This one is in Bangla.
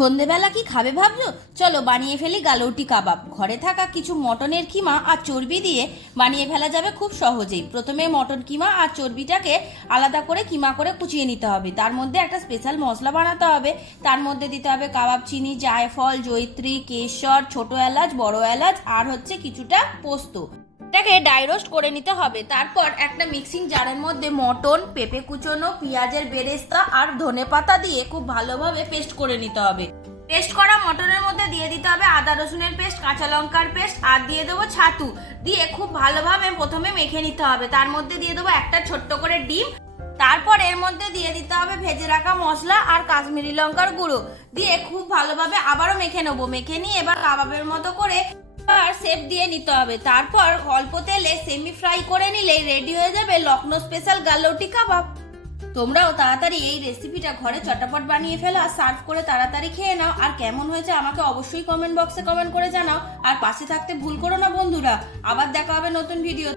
সন্ধেবেলা কি খাবে ভাবছো? চলো বানিয়ে ফেলি গালৌটি কাবাব। ঘরে থাকা কিছু মটনের কিমা আর চর্বি দিয়ে বানিয়ে ফেলা যাবে খুব সহজেই। প্রথমে মটন কিমা আর চর্বিটাকে আলাদা করে কিমা করে কুচিয়ে নিতে হবে। তার মধ্যে একটা স্পেশাল মশলা বানাতে হবে। তার মধ্যে দিতে হবে কাবাব চিনি, জায়ফল, জয়িত্রী, কেশর, ছোট এলাচ, বড় এলাচ আর হচ্ছে কিছুটা পোস্ত। এটাকে ড্রাই রোস্ট করে নিতে হবে। তারপর একটা মিক্সিং জারের মধ্যে মটন, পেঁপে কুচোনো, পেঁয়াজের বেরেস্তা আর ধনেপাতা দিয়ে খুব ভালোভাবে পেস্ট করে নিতে হবে। পেস্ট করা মটনের মধ্যে দিয়ে দিতে হবে আদা রসুনের পেস্ট, কাঁচা লঙ্কার পেস্ট আর দিয়ে দেবো ছাতু। দিয়ে খুব ভালোভাবে প্রথমে মেখে নিতে হবে। তার মধ্যে দিয়ে দেবো একটা ছোট্ট করে ডিম। তারপর এর মধ্যে দিয়ে দিতে হবে ভেজে রাখা মশলা আর কাশ্মীরি লঙ্কার গুঁড়ো। দিয়ে খুব ভালোভাবে আবারও মেখে নেবো। মেখে নিয়ে এবার কাবাবের মতো করে আর শেপ দিয়ে নিতে হবে। তারপর অল্প তেলে সেমি ফ্রাই করে নিলেই রেডি হয়ে যাবে লখনৌ স্পেশাল গালৌটি কাবাব। তোমরাও তাড়াতাড়ি এই রেসিপিটা ঘরে চটাপট বানিয়ে ফেলো আর সার্ভ করে তাড়াতাড়ি খেয়ে নাও। আর কেমন হয়েছে আমাকে অবশ্যই কমেন্ট বক্সে কমেন্ট করে জানাও। আর পাশে থাকতে ভুল করো না বন্ধুরা। আবার দেখা হবে নতুন ভিডিও।